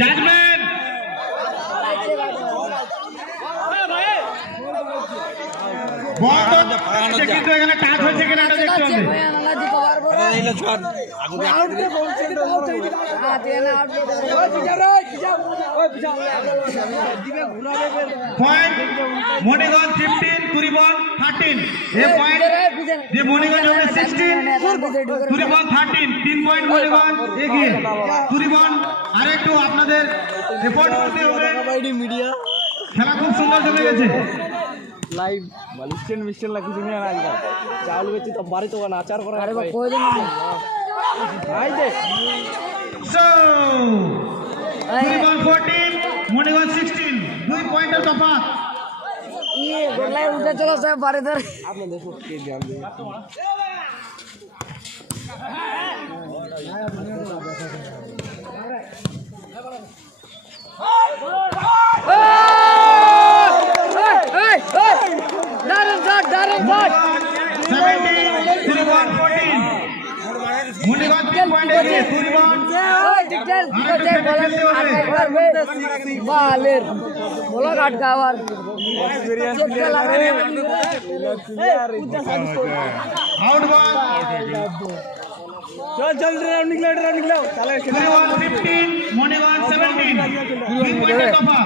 Judgement কিন্তু এখানে touch হয়েছে কিনা এটা দেখতে হবে। পয়েন্ট মণিগঞ্জ 15 কুড়িবন 13 এই পয়েন্ট যে মণিগঞ্জ হবে 16 কুড়িবন 13 3 পয়েন্ট মণিগঞ্জ এগিয়ে। কুড়িবন আরেকটু আপনাদের রিপোর্ট করতে হবে। খেলা খুব সুন্দর জমে গেছে। লাইভ স্ট্যান্ড মিস্টেন লাগি শুনি না আজকে চাউল বেচি তো বাড়ি তো না আচার করে আরে বা কই দিন আই দে সো কুড়িবন 14 মণিগঞ্জ 16 2 পয়েন্টের তফাৎ। ये गोलाई उधर चलो साहब बारे इधर আপনি দেখো কে ধ্যান দিন दारुण शॉट 17 কুড়িবন 14 মণিগঞ্জ 3 পয়েন্ট এগিয়ে। কুড়িবন बालेर बोला काटका आवाज आउट बॉल चल राउंड निकलो चले कुड़ीवन 15 मणिगंज 17 2 पॉइंट तफा।